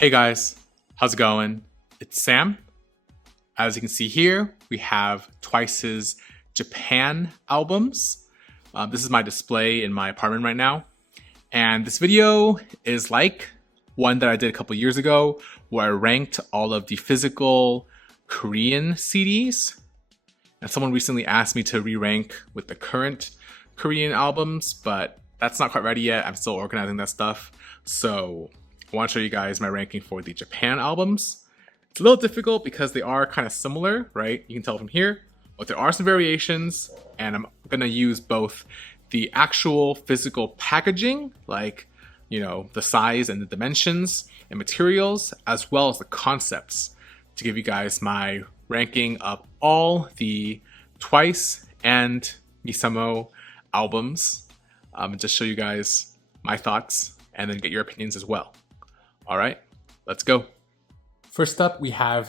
Hey guys, how's it going? It's Sam. As you can see here, we have Twice's Japan albums. This is my display in my apartment right now. And this video is like one that I did a couple years ago where I ranked all of the physical Korean CDs. And someone recently asked me to re-rank with the current Korean albums, but that's not quite ready yet. I'm still organizing that stuff. So I want to show you guys my ranking for the Japan albums. It's a little difficult because they are kind of similar, right? You can tell from here, but there are some variations, and I'm gonna use both the actual physical packaging, like, the size and the dimensions and materials, as well as the concepts to give you guys my ranking of all the Twice and Misamo albums, and just show you guys my thoughts and then get your opinions as well. All right, let's go. First up, we have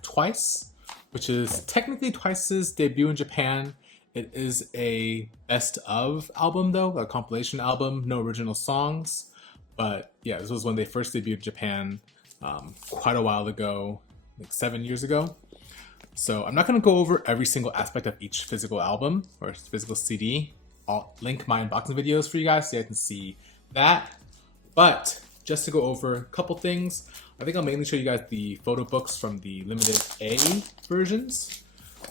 #Twice, which is technically Twice's debut in Japan. It is a best of album though, a compilation album, no original songs. But yeah, this was when they first debuted in Japan quite a while ago, like 7 years ago. So I'm not going to go over every single aspect of each physical album or physical CD. I'll link my unboxing videos for you guys so you can see that. But just to go over a couple things, I think I'll mainly show you guys the photo books from the limited A versions.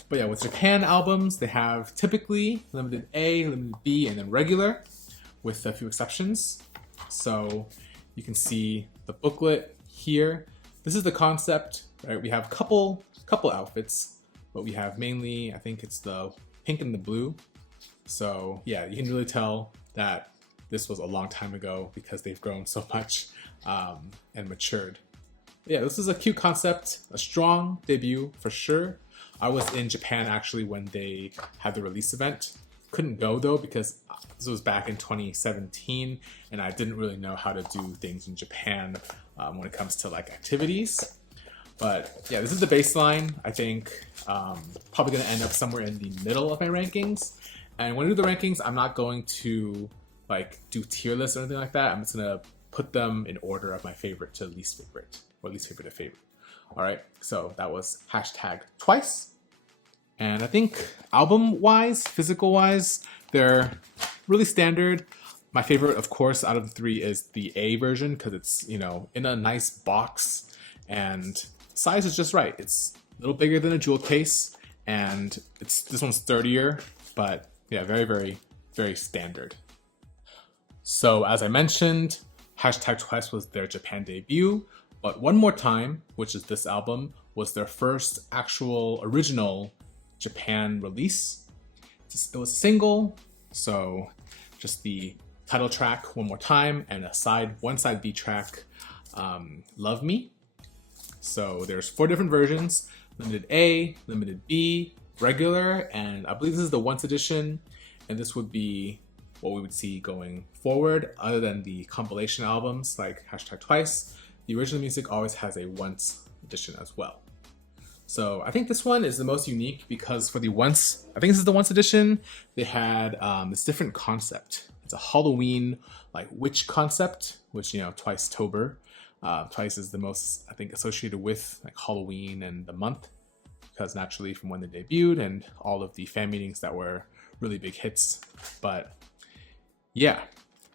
But yeah, with Japan albums, they have typically limited A, limited B, and then regular, with a few exceptions. So you can see the booklet here. This is the concept, right? We have a couple outfits, but we have mainly, I think it's the pink and the blue. So yeah, you can really tell that this was a long time ago because they've grown so much and matured. Yeah, this is a cute concept, a strong debut for sure. I was in Japan actually when they had the release event. Couldn't go though because this was back in 2017 and I didn't really know how to do things in Japan when it comes to like activities. But yeah, this is the baseline. I think probably gonna end up somewhere in the middle of my rankings. And when I do the rankings, I'm not going to like do tier lists or anything like that. I'm just gonna put them in order of my favorite to least favorite, or least favorite to favorite. All right, so that was #Twice. And I think album-wise, physical-wise, they're really standard. My favorite, of course, out of the three is the A version because it's, in a nice box and size is just right. It's a little bigger than a jewel case and this one's sturdier, but yeah, very, very, very standard. So as I mentioned, #Twice was their Japan debut, but One More Time, which is this album, was their first actual original Japan release. It was a single, so just the title track, One More Time, and one side B track, Love Me. So there's 4 different versions, limited A, limited B, regular, and I believe this is the once edition, and this would be what we would see going forward. Other than the compilation albums like #Twice, the original music always has a once edition as well. So I think this one is the most unique because for the once, I think this is the once edition, they had this different concept. It's a Halloween like witch concept, which, Twice-tober. Twice is the most, I think, associated with like Halloween and the month because naturally from when they debuted and all of the fan meetings that were really big hits. But yeah,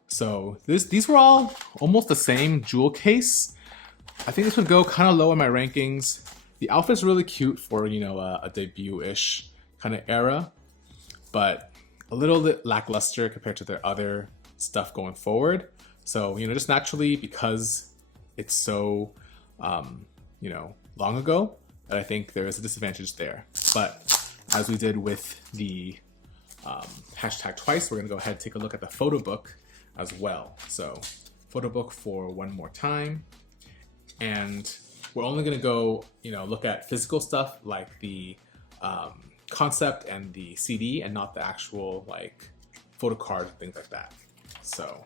so these were all almost the same jewel case. I think this would go kind of low in my rankings. The outfit's really cute for, a debut-ish kind of era, but a little bit lackluster compared to their other stuff going forward. So, just naturally because it's so, long ago, that I think there is a disadvantage there. But as we did with the #Twice, we're gonna go ahead and take a look at the photo book as well. So photo book for One More Time. And we're only gonna go, look at physical stuff like the concept and the CD and not the actual like photo card, things like that. So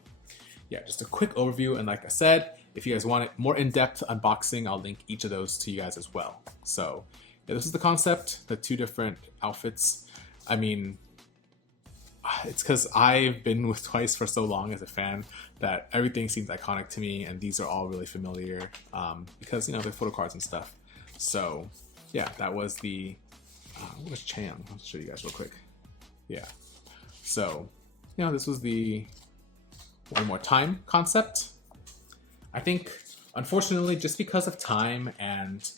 yeah, just a quick overview. And like I said, if you guys want it more in-depth unboxing, I'll link each of those to you guys as well. So yeah, this is the concept, the 2 different outfits. I mean, it's because I've been with Twice for so long as a fan that everything seems iconic to me, and these are all really familiar because, you know, they're photo cards and stuff. So yeah, that was the what was Cham? I'll show you guys real quick. Yeah, so you know, this was the One More Time concept. I think, unfortunately, just because of time and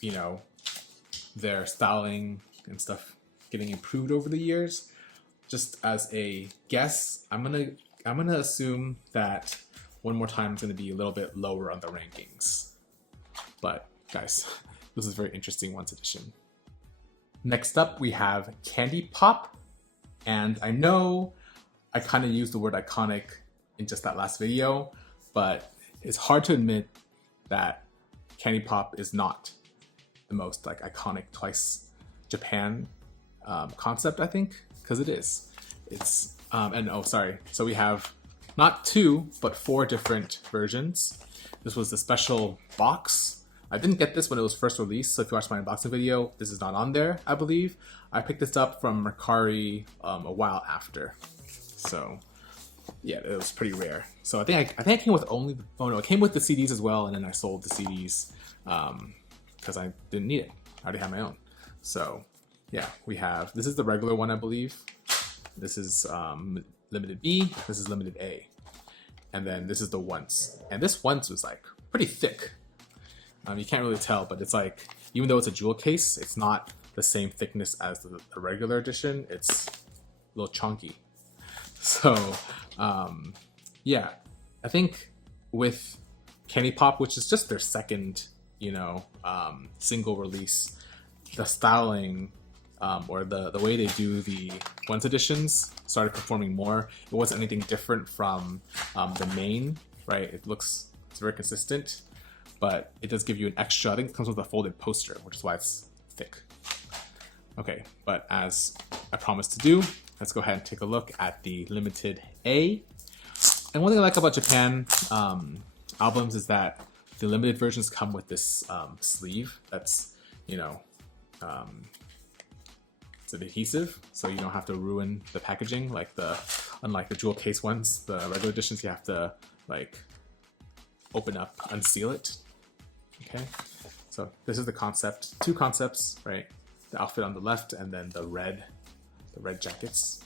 you know, their styling and stuff getting improved over the years, just as a guess, I'm gonna assume that One More Time is gonna be a little bit lower on the rankings. But guys, this is very interesting once edition. Next up, we have Candy Pop, and I know I kind of used the word iconic in just that last video, but it's hard to admit that Candy Pop is not the most like iconic Twice Japan concept, I think, because it is. It's and oh, sorry. So we have not 2 but 4 different versions. This was the special box. I didn't get this when it was first released, so if you watch my unboxing video, this is not on there, I believe. I picked this up from Mercari a while after. So yeah, it was pretty rare. So I think I came with only the, oh no, it came with the CDs as well, and then I sold the CDs because I didn't need it. I already had my own. So yeah, we have, this is the regular one, I believe. This is limited B, this is limited A. And then this is the Once. And this Once was like pretty thick. You can't really tell, but it's like, even though it's a jewel case, it's not the same thickness as the regular edition. It's a little chunky. So yeah, I think with Candy Pop, which is just their second, you know, single release, the styling or the way they do the Once editions started performing more. It wasn't anything different from the main, right? It's very consistent, but it does give you an extra. I think it comes with a folded poster, which is why it's thick. Okay, but as I promised to do, let's go ahead and take a look at the limited A. And one thing I like about Japan albums is that the limited versions come with this sleeve that's, you know, it's an adhesive, so you don't have to ruin the packaging unlike the jewel case ones. The regular editions, you have to like open up, unseal it. Okay, so this is the concept. 2 concepts, right? The outfit on the left, and then the red jackets.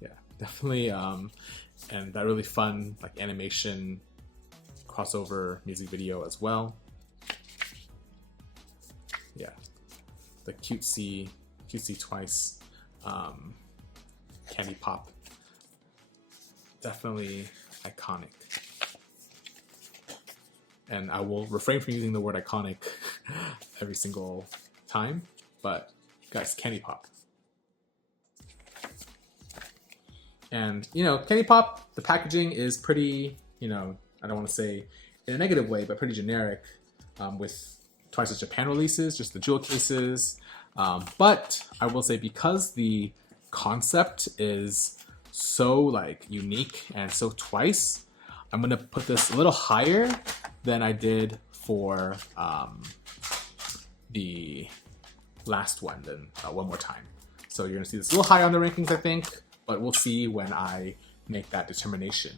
Yeah, definitely, and that really fun like animation crossover music video as well. Yeah, the cutesy Twice Candy Pop, definitely iconic. And I will refrain from using the word iconic every single time, but guys, Candy Pop. And you know, Candy Pop, the packaging is pretty, you know, I don't want to say in a negative way, but pretty generic with Twice's Japan releases, just the jewel cases. But I will say, because the concept is so like unique and so Twice, I'm gonna put this a little higher than I did for the last one, then One More Time. So you're gonna see this a little higher on the rankings, I think, but we'll see when I make that determination.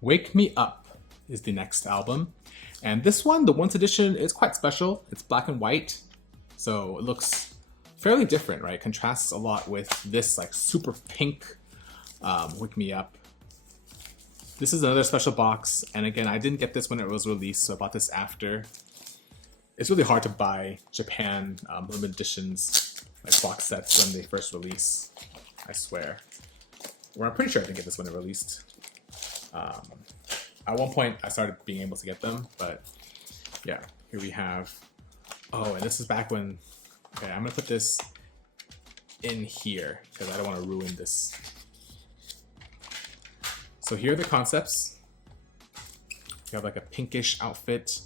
Wake Me Up is the next album. And this one, the Once edition, is quite special. It's black and white, so it looks fairly different, right? Contrasts a lot with this like super pink Wake Me Up. This is another special box, and again, I didn't get this when it was released, so I bought this after. It's really hard to buy Japan limited editions, like box sets, when they first release, I swear. Or I'm pretty sure I didn't get this when it released. At one point, I started being able to get them, but yeah, here we have, oh, and this is back when, okay, I'm gonna put this in here, because I don't want to ruin this. So here are the concepts. We have like a pinkish outfit,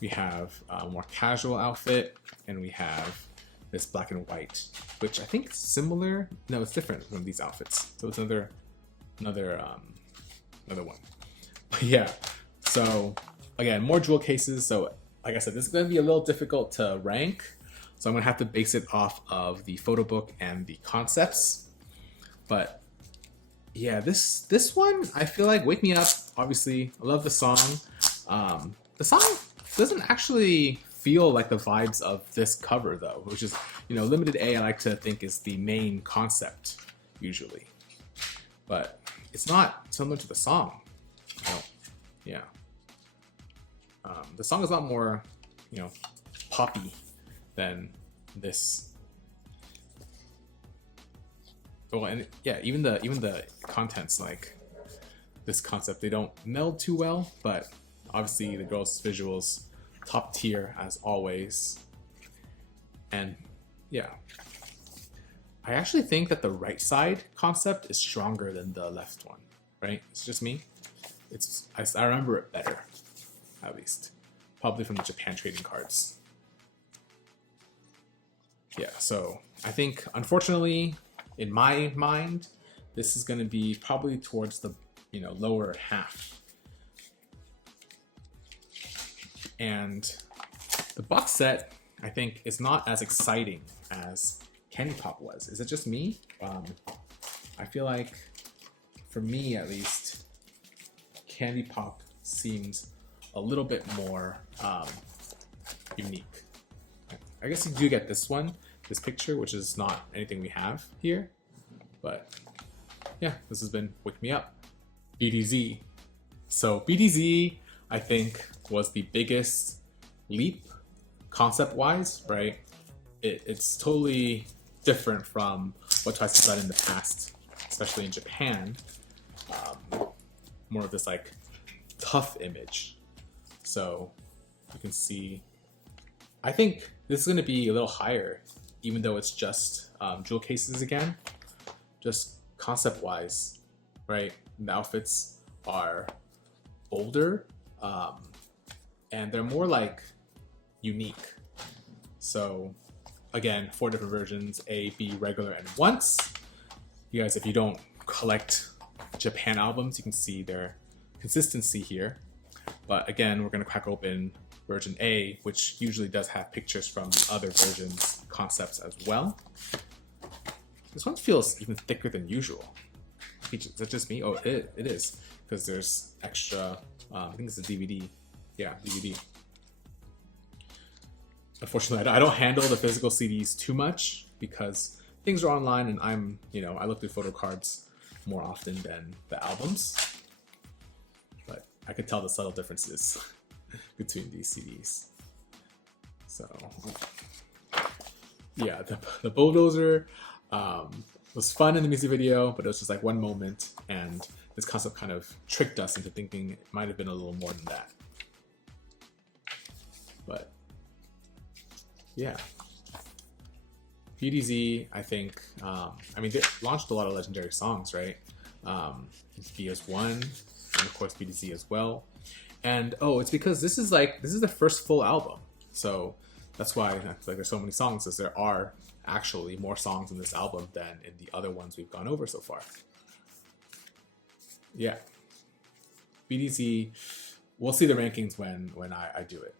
we have a more casual outfit, and we have this black and white, which I think is similar. No, it's different from these outfits. So it's another one. But yeah, so again, more jewel cases. So like I said, this is going to be a little difficult to rank. So I'm going to have to base it off of the photo book and the concepts. But Yeah, this one I feel like Wake Me Up. Obviously, I love the song. The song doesn't actually feel like the vibes of this cover though, which is, you know, Limited A I like to think is the main concept usually, but it's not similar to the song. No. Yeah. The song is a lot more, you know, poppy than this. Oh, and yeah, even the contents, like this concept, they don't meld too well, but obviously the girls' visuals top tier as always. And yeah, I actually think that the right side concept is stronger than the left one, right? It's just me. I remember it better, at least, probably from the Japan trading cards. Yeah, so I think unfortunately, in my mind, this is going to be probably towards the, you know, lower half. And the box set, I think, is not as exciting as Candy Pop was. Is it just me? I feel like, for me at least, Candy Pop seems a little bit more unique. I guess you do get this one, this picture, which is not anything we have here. But yeah, this has been Wake Me Up. BDZ. So BDZ, I think, was the biggest leap concept-wise, right? It's totally different from what Twice has done in the past, especially in Japan. More of this like tough image. So you can see, I think this is going to be a little higher, even though it's just jewel cases again. Just concept-wise, right? The outfits are bolder, and they're more like unique. So again, 4 different versions: A, B, regular, and once. You guys, if you don't collect Japan albums, you can see their consistency here. But again, we're going to crack open version A, which usually does have pictures from the other versions, concepts as well. This one feels even thicker than usual. Is that just me? Oh, it is, because there's extra, I think it's a DVD. Yeah, DVD. Unfortunately, I don't handle the physical CDs too much because things are online, and I'm, you know, I look through photo cards more often than the albums. But I could tell the subtle differences between these CDs. So yeah, the bulldozer was fun in the music video, but it was just like one moment, and this concept kind of tricked us into thinking it might have been a little more than that. But yeah, BDZ, I think, I mean, they launched a lot of legendary songs, right? BS1, and of course BDZ as well. And oh, it's because this is the first full album, so that's why I feel like there's so many songs, because there are actually more songs in this album than in the other ones we've gone over so far. Yeah, BDZ, we'll see the rankings when I do it.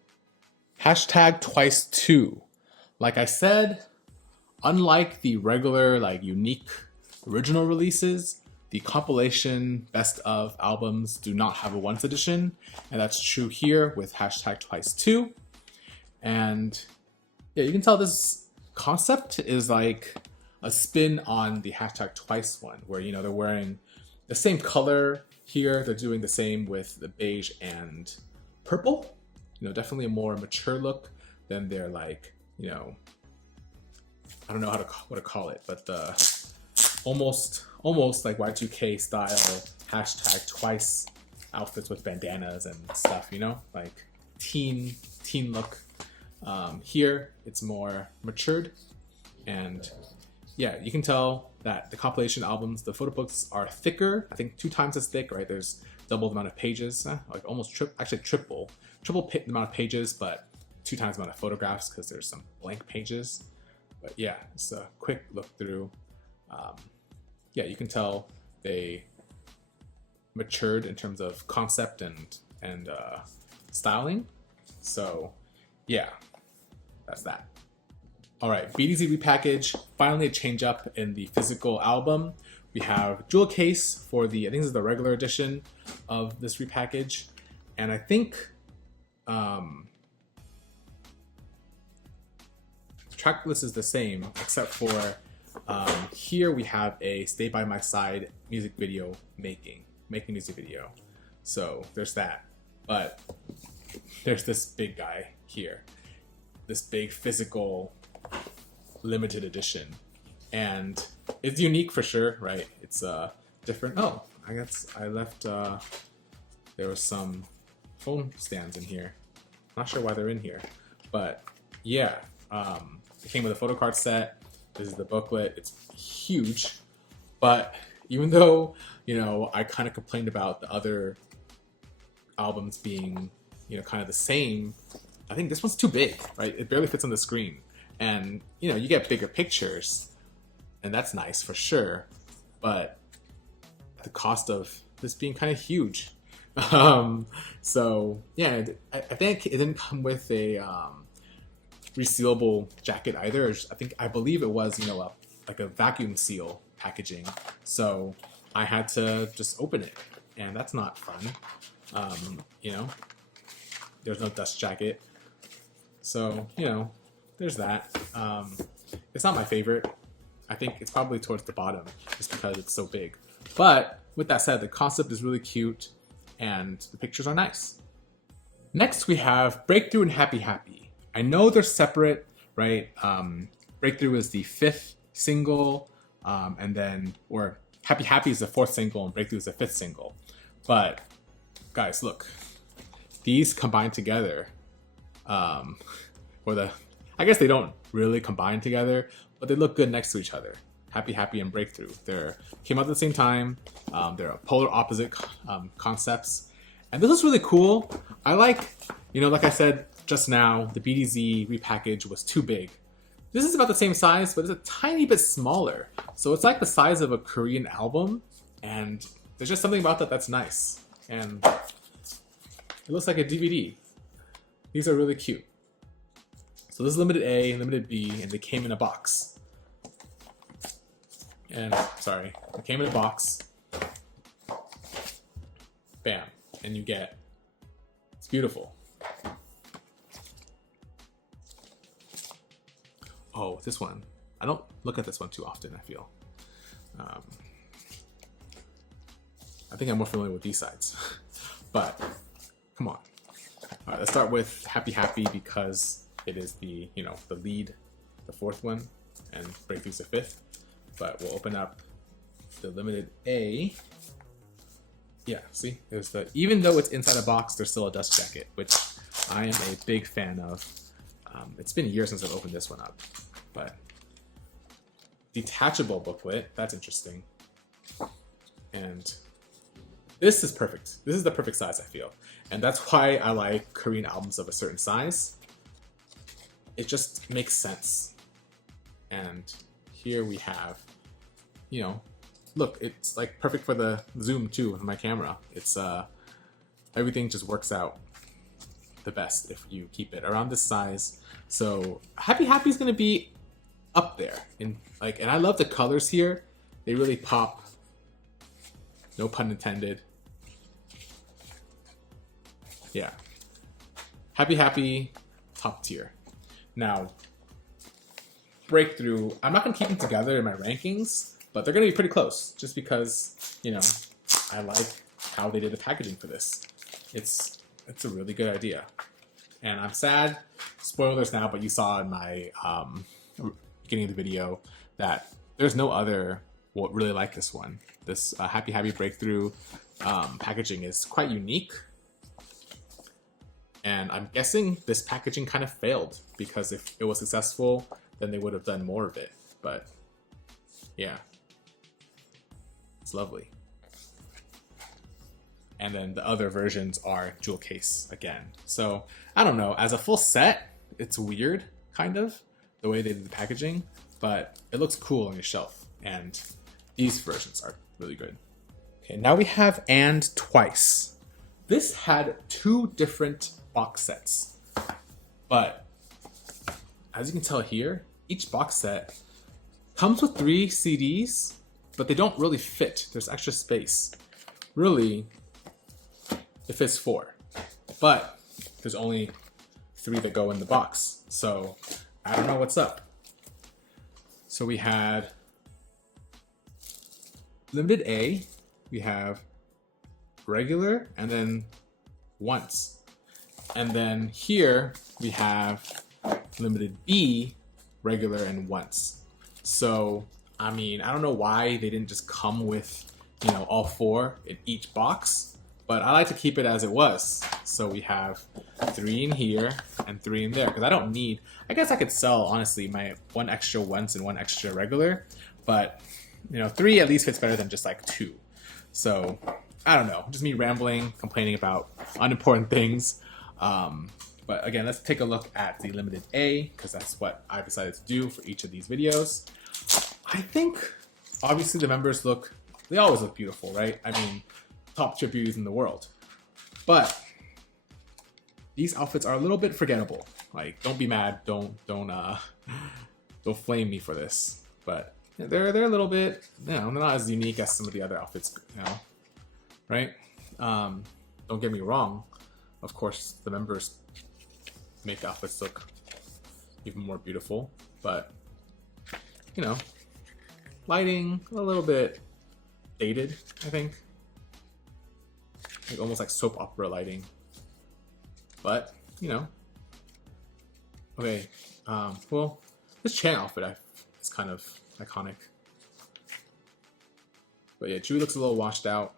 Hashtag Twice 2. Like I said, unlike the regular, like, unique original releases, the compilation best of albums do not have a once edition, and that's true here with hashtag Twice 2. And yeah, you can tell this concept is like a spin on the hashtag Twice one, where, you know, they're wearing the same color here. They're doing the same with the beige and purple. You know, definitely a more mature look than their, like, you know, I don't know what to call it, but the almost like Y2K style hashtag Twice outfits with bandanas and stuff, you know, like teen look. Here it's more matured, and yeah, you can tell that the compilation albums, the photo books are thicker. I think 2 times as thick, right? There's double the amount of pages, like almost triple the amount of pages, but 2 times the amount of photographs because there's some blank pages. But yeah, it's a quick look through. Yeah, you can tell they matured in terms of concept and styling. So yeah, that's that. All right, BDZ repackage, finally a change up in the physical album. We have jewel case for the, I think this is the regular edition of this repackage. And I think the track list is the same, except for here we have a Stay By My Side music video making music video. So there's that. But there's this big guy here, this big physical limited edition. And it's unique for sure, right? It's different. Oh, I guess I left, there was some phone stands in here. Not sure why they're in here, but yeah. It came with a photo card set. This is the booklet. It's huge, but even though, you know, I kind of complained about the other albums being, you know, kind of the same, I think this one's too big, right? It barely fits on the screen. And, you know, you get bigger pictures, and that's nice for sure, but the cost of this being kind of huge. So yeah, I think it didn't come with a resealable jacket either. I believe it was, you know, like a vacuum seal packaging. So I had to just open it, and that's not fun. You know, there's no dust jacket. So, you know, there's that. It's not my favorite. I think it's probably towards the bottom just because it's so big. But with that said, the concept is really cute and the pictures are nice. Next we have Breakthrough and Happy Happy. I know they're separate, right? Breakthrough is the 5th single, and then, or Happy Happy is the 4th single and Breakthrough is the 5th single. But guys, look, these combined together, I guess they don't really combine together, but they look good next to each other. Happy Happy and Breakthrough. They came out at the same time. They're polar opposite concepts. And this is really cool. I like, you know, like I said just now, the BDZ repackage was too big. This is about the same size, but it's a tiny bit smaller. So it's like the size of a Korean album, and there's just something about that that's nice. And it looks like a DVD. These are really cute. So this is limited A and limited B, and they came in a box. And, sorry, they came in a box. Bam. And you get, it's beautiful. Oh, this one. I don't look at this one too often, I feel. I think I'm more familiar with these sides. But, come on. All right, let's start with Happy Happy because it is the, you know, the lead, the 4th one, and Breakthrough's the 5th. But we'll open up the limited A. Yeah, see, there's the, even though it's inside a box, there's still a dust jacket, which I am a big fan of. It's been years since I've opened this one up, but detachable booklet, that's interesting. And this is perfect. This is the perfect size, I feel. And that's why I like Korean albums of a certain size. It just makes sense. And here we have, you know, look, it's like perfect for the zoom too with my camera. It's everything just works out the best if you keep it around this size. So Happy Happy is gonna be up there in like, and I love the colors here. They really pop. No pun intended. Yeah. Happy Happy, top tier. Now, Breakthrough, I'm not gonna keep them together in my rankings, but they're gonna be pretty close just because, you know, I like how they did the packaging for this. It's a really good idea. And I'm sad, spoilers now, but you saw in my beginning of the video that there's no other really like this one. This Happy Happy Breakthrough packaging is quite unique. And I'm guessing this packaging kind of failed because if it was successful, then they would have done more of it. But yeah, it's lovely. And then the other versions are jewel case again. So I don't know, as a full set, it's weird, kind of, the way they did the packaging, but it looks cool on your shelf. And these versions are really good. Okay, now we have And Twice. This had 2 different box sets, but as you can tell here, each box set comes with 3 CDs, but they don't really fit. There's extra space. Really, it fits 4, but there's only 3 that go in the box. So I don't know what's up. So we had limited A, we have regular, and then once. And then here we have limited B, regular, and once. So, I mean, I don't know why they didn't just come with, you know, all 4 in each box, but I like to keep it as it was. So we have 3 in here and 3 in there, because I don't need, I guess I could sell, honestly, my 1 extra once and 1 extra regular, but, you know, 3 at least fits better than just like 2. So, I don't know, just me rambling, complaining about unimportant things. But again, let's take a look at the limited A, because that's what I decided to do for each of these videos. I think, obviously, the members they always look beautiful, right? I mean, top tier beauties in the world. But these outfits are a little bit forgettable. Like, don't be mad, don't flame me for this. But they're a little bit, you know, they're not as unique as some of the other outfits, you know, right? Don't get me wrong. Of course, the members make the outfits look even more beautiful, but, you know, lighting a little bit dated, I think. Like almost like soap opera lighting. But, you know. Okay, well, this Chan outfit is kind of iconic. But yeah, Chewie looks a little washed out.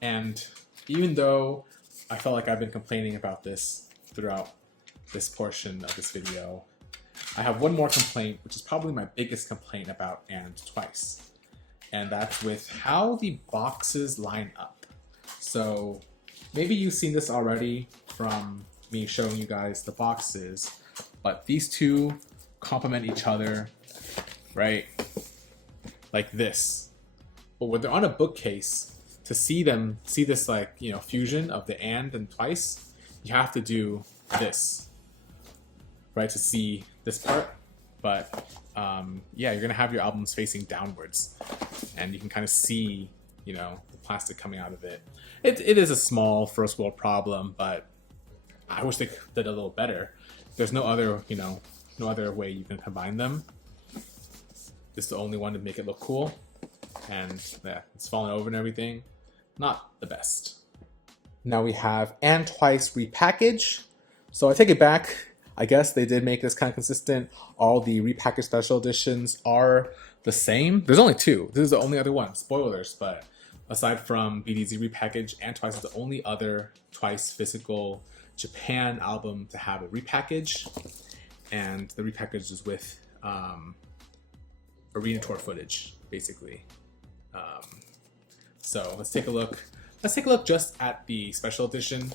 And even though I felt like I've been complaining about this throughout this portion of this video, I have one more complaint, which is probably my biggest complaint about And Twice. And that's with how the boxes line up. So maybe you've seen this already from me showing you guys the boxes, but these two complement each other, right? Like this. But when they're on a bookcase, to see this like, you know, fusion of the and Twice, you have to do this, right, to see this part. But yeah, you're gonna have your albums facing downwards, and you can kind of see, you know, the plastic coming out of it. It is a small first world problem, but I wish they did a little better. There's no other, you know, no other way you can combine them. This is the only one to make it look cool, and yeah, it's falling over and everything. Not the best. Now we have And Twice repackage. So I take it back. I guess they did make this kind of consistent. All the repackaged special editions are the same. There's only 2. This is the only other one. Spoilers, but aside from BDZ repackage, And Twice is the only other Twice physical Japan album to have a repackage. And the repackage is with arena tour footage, basically. So let's take a look. Let's take a look just at the special edition,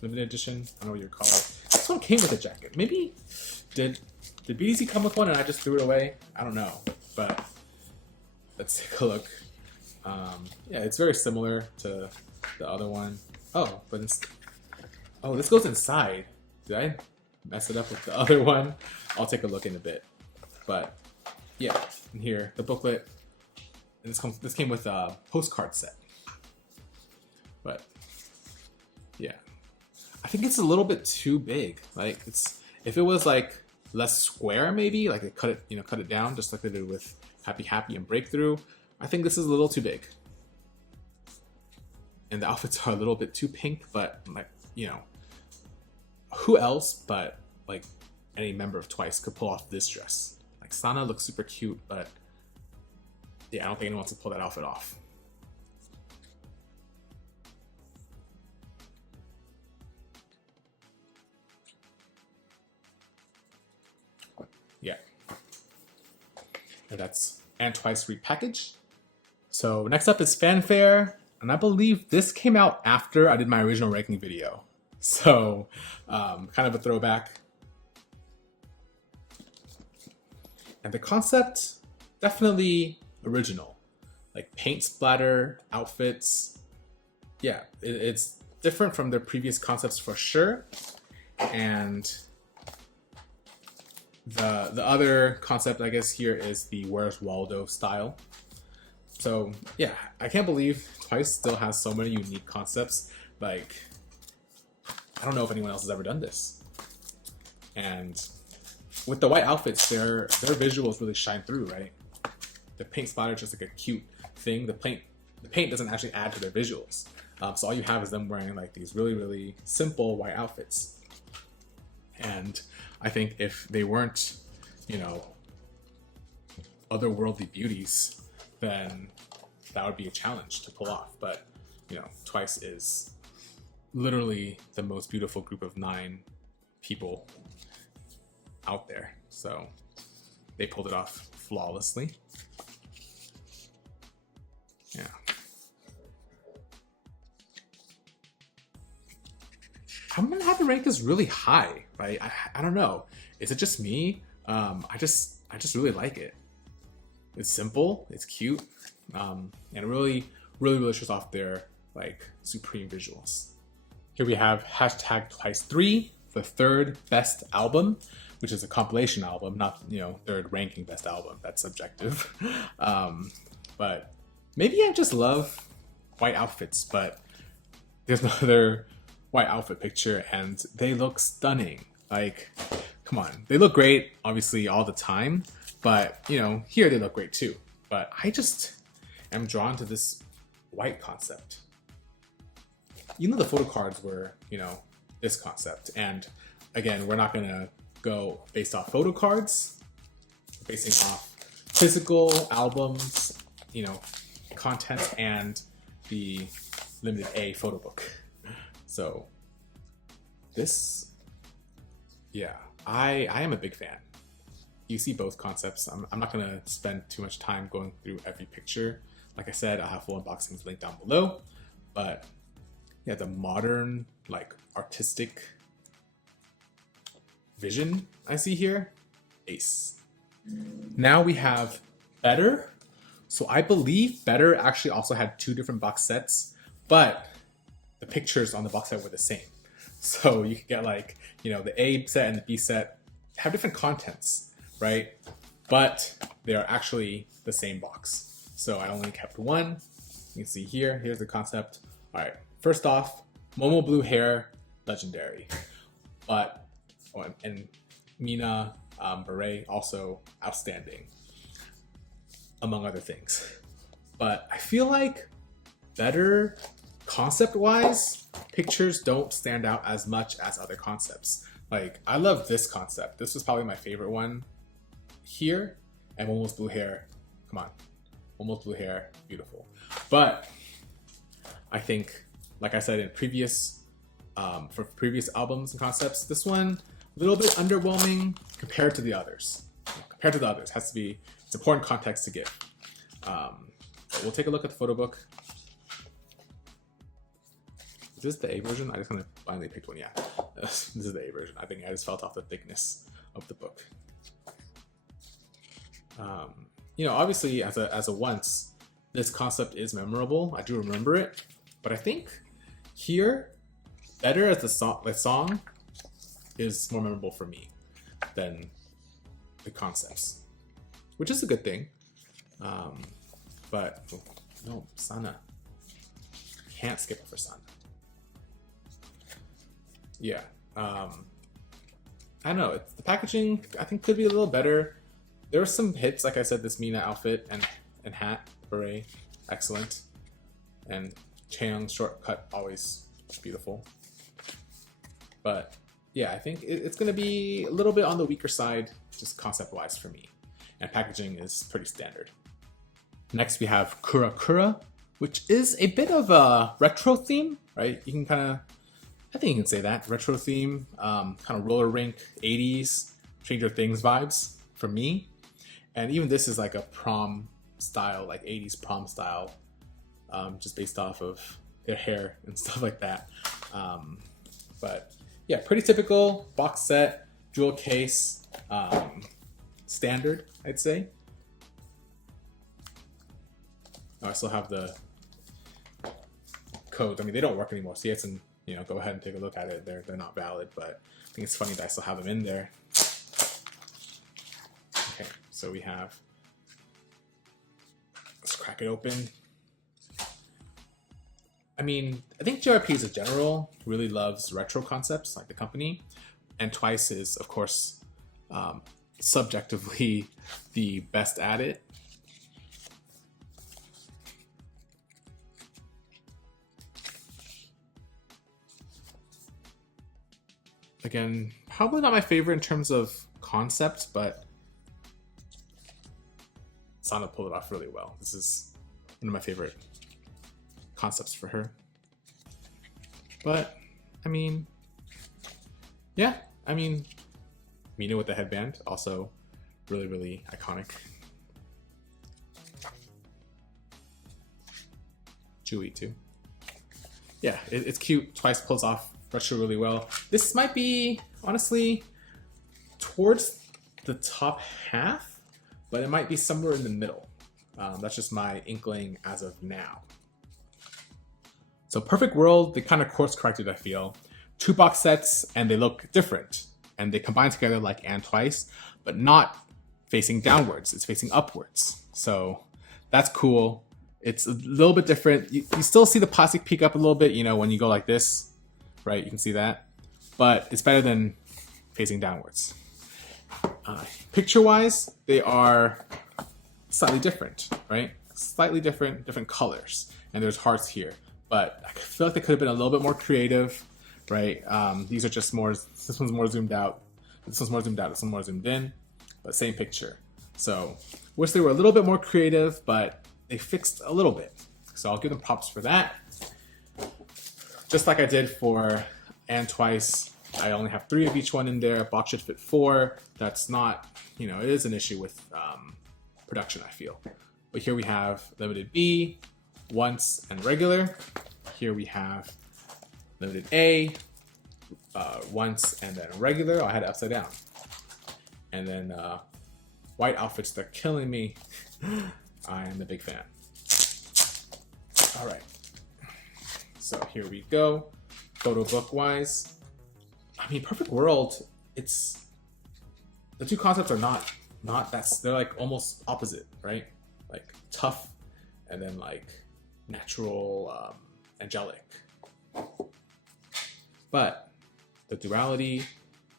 limited edition. I don't know what you call it. This one came with a jacket. Maybe did BDZ come with one and I just threw it away? I don't know. But let's take a look. Yeah, it's very similar to the other one. Oh, but this goes inside. Did I mess it up with the other one? I'll take a look in a bit. But yeah, in here the booklet. And this came with a postcard set. But yeah, I think it's a little bit too big. Like, it's, if it was like less square, maybe like they cut it down just like they did with Happy Happy and Breakthrough. I think this is a little too big, and the outfits are a little bit too pink. But like, you know, who else but like any member of Twice could pull off this dress? Like, Sana looks super cute, but yeah, I don't think anyone wants to pull that outfit off. Yeah. And that's And Twice repackaged. So next up is Fanfare, and I believe this came out after I did my original ranking video. So kind of a throwback. And the concept, definitely original. Like paint splatter outfits. Yeah, it's different from their previous concepts for sure. And The other concept, I guess, here is the Where's Waldo style. So yeah, I can't believe Twice still has so many unique concepts. Like, I don't know if anyone else has ever done this. And with the white outfits, their visuals really shine through, right? The paint splatter is just like a cute thing. The paint doesn't actually add to their visuals. So all you have is them wearing like these really, really simple white outfits. And I think if they weren't, you know, otherworldly beauties, then that would be a challenge to pull off. But, you know, Twice is literally the most beautiful group of 9 people out there. So they pulled it off flawlessly. Yeah. I'm gonna have to rank this really high, right? I don't know. Is it just me? I just really like it. It's simple, it's cute, and it really shows off their like supreme visuals. Here we have hashtag Twice3, the 3rd best album, which is a compilation album, not, you know, 3rd ranking best album. That's subjective. But maybe I just love white outfits, but there's no other white outfit picture and they look stunning. Like, come on, they look great obviously all the time, but you know, here they look great too. But I just am drawn to this white concept. You know, the photo cards were, you know, this concept, and again, we're not gonna go based off photo cards, we're basing off physical albums, you know, content, and the limited A photo book. So this, yeah, I am a big fan. You see both concepts. I'm not gonna spend too much time going through every picture. Like I said, I'll have full unboxings linked down below. But yeah, the modern, like, artistic vision I see here, ace. Now we have Better. So I believe Better actually also had 2 different box sets, but the pictures on the box set were the same. So you could get, like, you know, the A set and the B set have different contents, right? But they are actually the same box. So I only kept one. You can see here, here's the concept. All right, first off, Momo Blue Hair, legendary. But, oh, and Mina Beret, also outstanding, among other things. But I feel like Better, concept-wise, pictures don't stand out as much as other concepts. Like, I love this concept. This was probably my favorite one here. And Momo's Blue Hair, come on. Momo's Blue Hair, beautiful. But I think, like I said in previous, for previous albums and concepts, this one, a little bit underwhelming compared to the others. Compared to the others, has to be, it's important context to give. But we'll take a look at the photo book. Is this the A version? I just kind of finally picked one. Yeah, this is the A version. I think I just felt off the thickness of the book. You know, obviously, as a once, this concept is memorable. I do remember it, but I think here, Better as the song is more memorable for me than the concepts, which is a good thing. But no, Sana, can't skip it for Sana. Yeah, I don't know. The packaging, I think, could be a little better. There were some hits, like I said, this Mina outfit and hat, beret, excellent. And Chaeyoung's shortcut, always beautiful. But yeah, I think it's going to be a little bit on the weaker side, just concept-wise for me. And packaging is pretty standard. Next, we have Kura Kura, which is a bit of a retro theme, right? You can kind of, I think you can say that, retro theme, kind of roller rink, 80s, Stranger Things vibes for me. And even this is like a prom style, like 80s prom style, just based off of their hair and stuff like that. But yeah, pretty typical box set, jewel case, standard, I'd say. Oh, I still have the codes. I mean, they don't work anymore, so you can, you know, go ahead and take a look at it. They're not valid, but I think it's funny that I still have them in there. So we have, let's crack it open. I mean, I think JYP as a general really loves retro concepts, like the company, and Twice is, of course, subjectively the best at it. Again, probably not my favorite in terms of concept, but Sana pulled it off really well. This is one of my favorite concepts for her. But, I mean, yeah, I mean, Mina with the headband, also really, really iconic. Chewy too. Yeah, it's cute. Twice pulls off retro really well. This might be, honestly, towards the top half, but it might be somewhere in the middle. That's just my inkling as of now. So Perfect World, they kind of course corrected, I feel. 2 box sets, and they look different. And they combine together like And Twice, but not facing downwards. It's facing upwards. So that's cool. It's a little bit different. You still see the plastic peek up a little bit, you know, when you go like this, right? You can see that. But it's better than facing downwards. Picture-wise, they are slightly different, right? Slightly different colors. And there's hearts here. But I feel like they could have been a little bit more creative, right? These are just more, this one's more zoomed out. This one's more zoomed out, this one's more zoomed in, but same picture. So wish they were a little bit more creative, but they fixed a little bit. So I'll give them props for that. Just like I did for And Twice, I only have 3 of each one in there. Box should fit 4. That's not, you know, it is an issue with production, I feel. But here we have Limited B, Once, and Regular. Here we have Limited A, Once, and then Regular. Oh, I had it upside down. And then white outfits, they're killing me. I am a big fan. All right. So here we go. Photo book wise, I mean, Perfect World, it's, the 2 concepts are not that's, they're like almost opposite, right? Like tough and then like natural, angelic. But the duality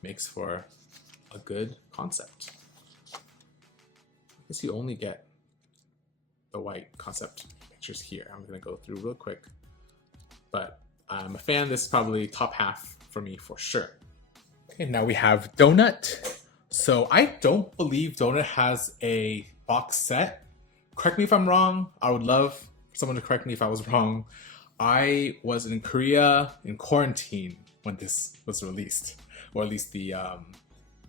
makes for a good concept. I guess you only get the white concept pictures here. I'm gonna go through real quick, but I'm a fan. This is probably top half for me for sure. Okay, now we have Donut. So I don't believe Donut has a box set. Correct me if I'm wrong. I would love someone to correct me if I was wrong. I was in Korea in quarantine when this was released, or at least the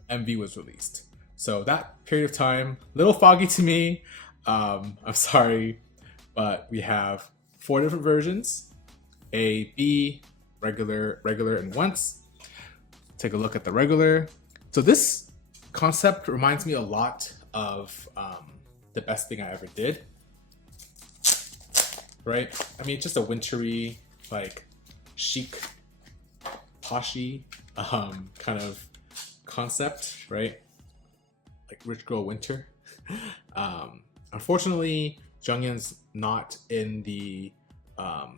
MV was released. So that period of time, a little foggy to me. I'm sorry, but we have 4 different versions: A, B, regular, and Once. Take a look at the regular. So this concept reminds me a lot of The Best Thing I Ever Did. Right? I mean, just a wintry, like chic, poshy kind of concept, right? Like Rich Girl Winter. Unfortunately, Junghyun's not in the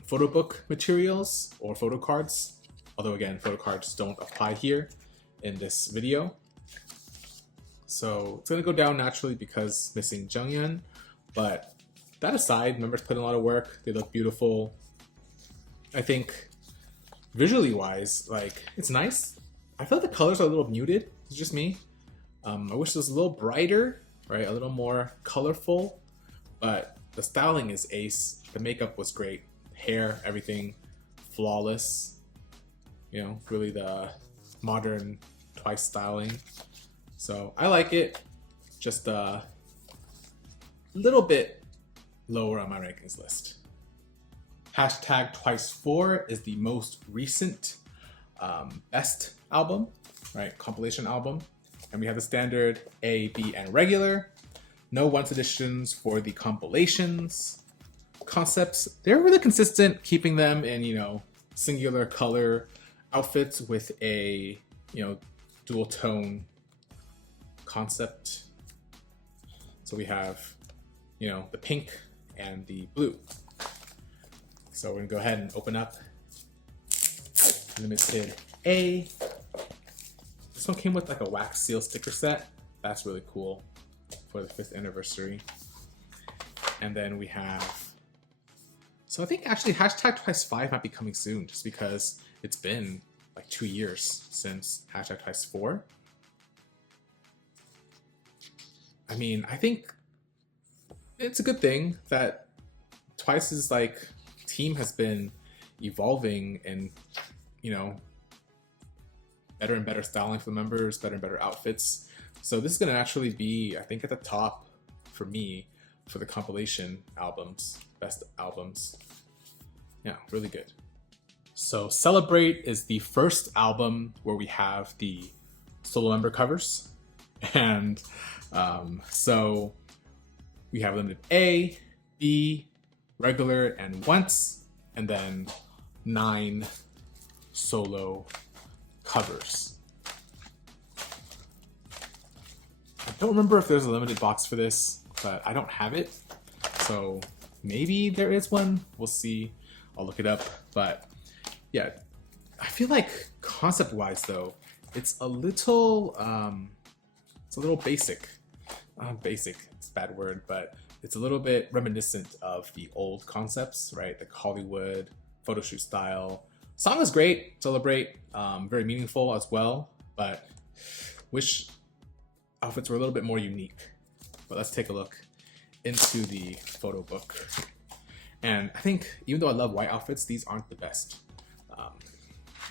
photo book materials or photo cards. Although again, photo cards don't apply here in this video. So it's gonna go down naturally because missing Junghyun. But that aside, members put in a lot of work. They look beautiful. I think visually wise, like it's nice. I feel like the colors are a little muted. It's just me. I wish it was a little brighter, right? A little more colorful. But the styling is ace. The makeup was great. Hair, everything flawless. You know, really the modern Twice styling. So I like it. Just a little bit lower on my rankings list. Hashtag Twice4 is the most recent best album, right? Compilation album. And we have the standard A, B, and regular. No Once editions for the compilations. Concepts, they're really consistent, keeping them in, you know, singular color outfits with a, you know, dual tone concept. So we have, you know, the pink and the blue. So we're gonna go ahead and open up Limited A. This one came with like a wax seal sticker set. That's really cool for the 5th anniversary. And then we have, so I think actually hashtag Twice 5 might be coming soon, just because it's been like 2 years since hashtag Twice 4. I mean, I think it's a good thing that Twice's like team has been evolving and, you know, better and better styling for the members, better and better outfits. So this is gonna actually be, I think, at the top for me for the compilation albums, best albums. Yeah, really good. So Celebrate is the first album where we have the solo member covers. And so we have Limited A, B, Regular, and Once, and then 9 solo covers. I don't remember if there's a limited box for this, but I don't have it. So maybe there is one. We'll see. I'll look it up. But yeah, I feel like concept-wise though, it's a little basic. Basic, it's a bad word, but it's a little bit reminiscent of the old concepts, right? Like Hollywood, photo shoot style. Song is great, Celebrate, very meaningful as well, but wish outfits were a little bit more unique. But let's take a look into the photo book. And I think even though I love white outfits, these aren't the best.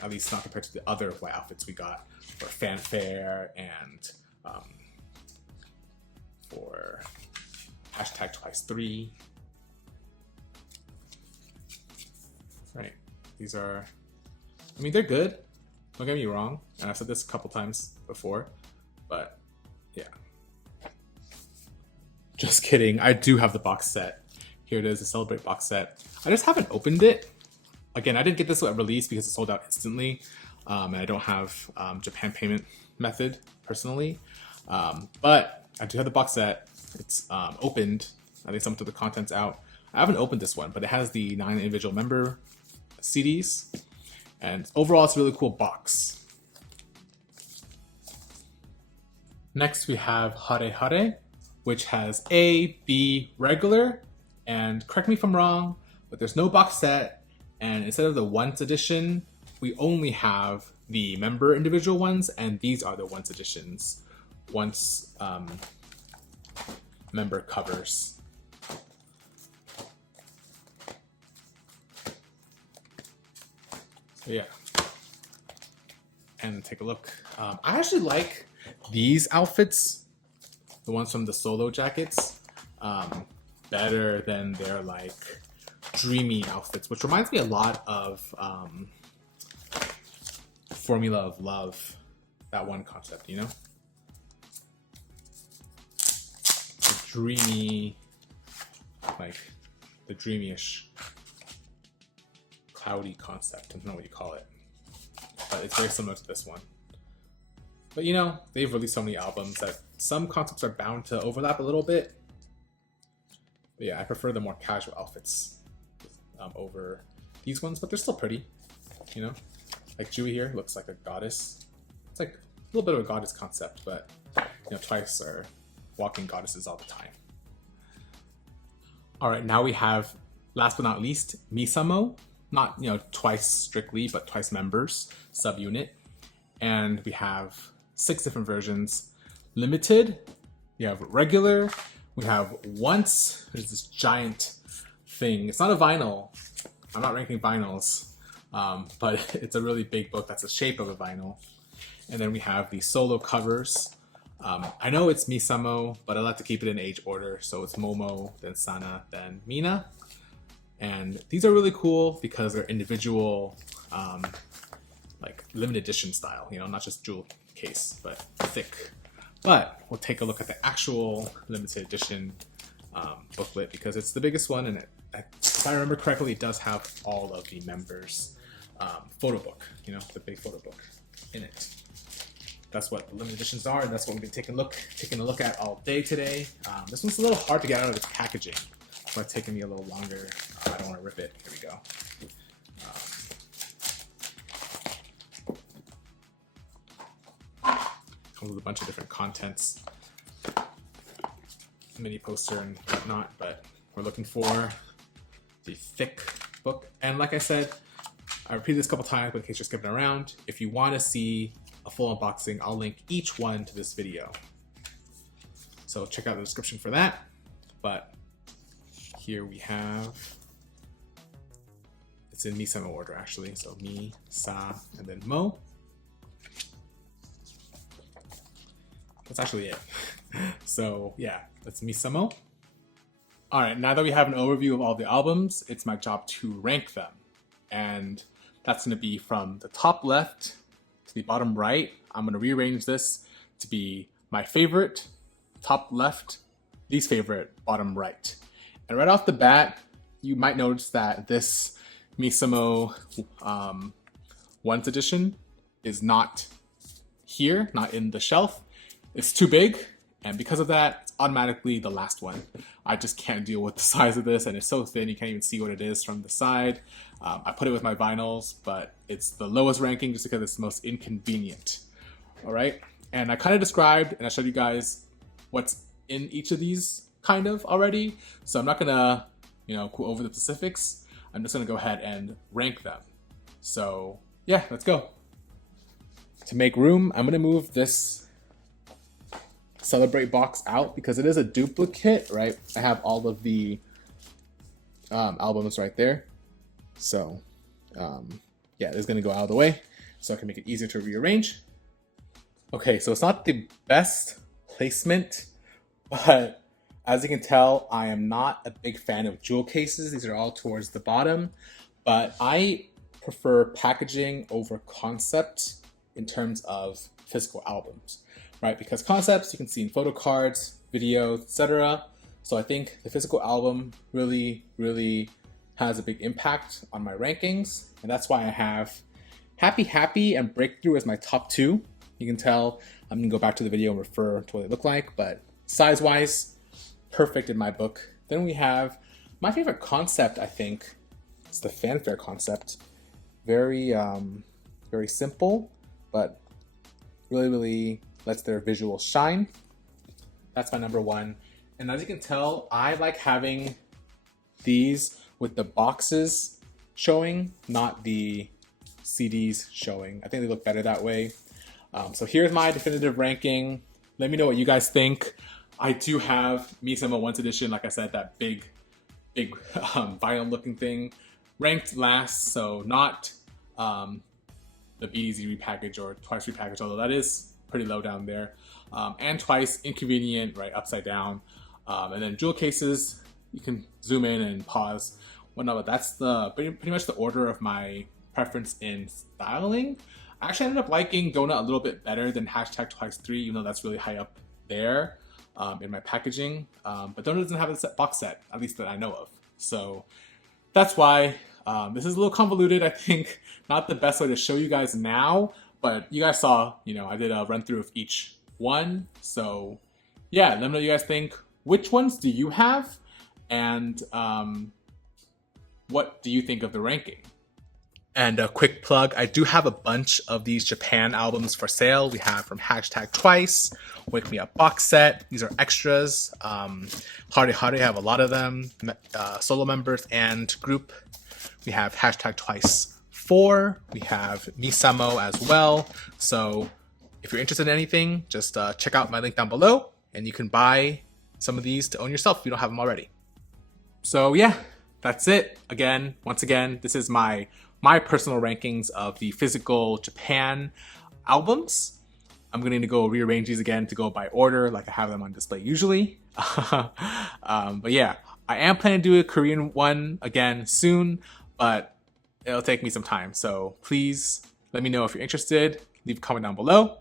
At least not compared to the other white outfits we got for Fanfare and for hashtag Twice 3. Right, these are, I mean, they're good, don't get me wrong, and I've said this a couple times before, but yeah. Just kidding, I do have the box set. Here it is, the Celebrate box set. I just haven't opened it. Again, I didn't get this at release because it sold out instantly, and I don't have Japan payment method personally, but I do have the box set. It's opened. I think some of the content's out. I haven't opened this one, but it has the 9 individual member CDs, and overall it's a really cool box. Next we have Hare Hare, which has A, B, Regular, and correct me if I'm wrong, but there's no box set, and instead of the Once edition, we only have the member individual ones, and these are the Once editions. Once member covers. So yeah, and take a look. I actually like these outfits, the ones from the solo jackets, better than their like dreamy outfits, which reminds me a lot of Formula of Love, that one concept, you know? The dreamy, like the dreamy-ish, cloudy concept. I don't know what you call it, but it's very similar to this one. But you know, they've released so many albums that some concepts are bound to overlap a little bit. But yeah, I prefer the more casual outfits over these ones, but they're still pretty, you know? Like Jui here looks like a goddess. It's like a little bit of a goddess concept, but you know, Twice are walking goddesses all the time. All right, now we have, last but not least, Misamo. Not, you know, Twice strictly, but Twice members, subunit. And we have 6 different versions. Limited, we have Regular, we have Once, there's this giant thing. It's not a vinyl. I'm not ranking vinyls, but it's a really big book that's the shape of a vinyl. And then we have the solo covers. I know it's Misamo, but I like to keep it in age order. So it's Momo, then Sana, then Mina. And these are really cool because they're individual, like limited edition style, you know, not just jewel case, but thick. But we'll take a look at the actual limited edition booklet because it's the biggest one, and if I remember correctly, it does have all of the members' photo book, you know, the big photo book in it. that's what the limited editions are, and that's what we've been taking a look at all day today. This one's a little hard to get out of its packaging, so it's taking me a little longer. I don't want to rip it. Here we go. Comes with a bunch of different contents, mini poster and whatnot, but we're looking for the thick book. And like I said, I repeated this a couple times, but in case you're skipping around, if you want to see a full unboxing, I'll link each one to this video. So check out the description for that. But here we have, it's in Mi-sama order actually. So Mi, Sa, and then Mo. That's actually it. So yeah, that's Mi-sama. All right, now that we have an overview of all the albums, it's my job to rank them. And that's gonna be from the top left to the bottom right. I'm gonna rearrange this to be my favorite, top left, least favorite, bottom right. And right off the bat, you might notice that this Mi-sama 1's edition is not here, not in the shelf. It's too big, and because of that, it's automatically the last one. I just can't deal with the size of this, and it's so thin you can't even see what it is from the side. I put it with my vinyls, but it's the lowest ranking just because it's the most inconvenient. All right, and I kind of described and I showed you guys what's in each of these kind of already, so I'm not gonna, go over the specifics. I'm just gonna go ahead and rank them. So yeah, let's go. To make room, I'm gonna move this Celebrate box out because it is a duplicate, right? I have all of the albums right there. So yeah, it's gonna go out of the way so I can make it easier to rearrange. Okay, so it's not the best placement, but as you can tell, I am not a big fan of jewel cases. These are all towards the bottom, but I prefer packaging over concept in terms of physical albums. Right, because concepts you can see in photo cards, videos, etc. So I think the physical album really has a big impact on my rankings, and that's why I have Happy Happy and Breakthrough as my top two. You can tell I'm gonna go back to the video and refer to what they look like, but size-wise, perfect in my book. Then we have my favorite concept. I think it's the Fanfare concept. Very simple, but really lets their visuals shine. That's my number one. And as you can tell, I like having these with the boxes showing, not the CDs showing. I think they look better that way. So here's my definitive ranking. Let me know what you guys think. I do have Mi-sama 1's edition, like I said, that big vinyl looking thing, ranked last, so not the BDZ repackage or Twice repackage, although that is pretty low down there. And Twice, inconvenient, right, upside down. And then jewel cases, you can zoom in and pause, whatnot, but that's pretty much the order of my preference in styling. I actually ended up liking Donut a little bit better than #Twice3, even though that's really high up there in my packaging. But Donut doesn't have a box set, at least that I know of. So that's why this is a little convoluted, I think. Not the best way to show you guys now, but you guys saw, I did a run through of each one. So yeah, let me know what you guys think. Which ones do you have? And what do you think of the ranking? And a quick plug, I do have a bunch of these Japan albums for sale. We have from #Twice, Wake Me Up box set. These are extras. Hare Hare, have a lot of them. Solo members and group. We have #Twice4. We have Mi-sama as well. So if you're interested in anything, just check out my link down below and you can buy some of these to own yourself if you don't have them already. So yeah, that's it. Once again, this is my personal rankings of the physical Japan albums. I'm going to need to go rearrange these again to go by order like I have them on display usually. But yeah, I am planning to do a Korean one again soon, but it'll take me some time. So please let me know if you're interested. Leave a comment down below.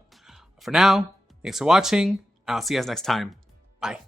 For now, thanks for watching. I'll see you guys next time. Bye.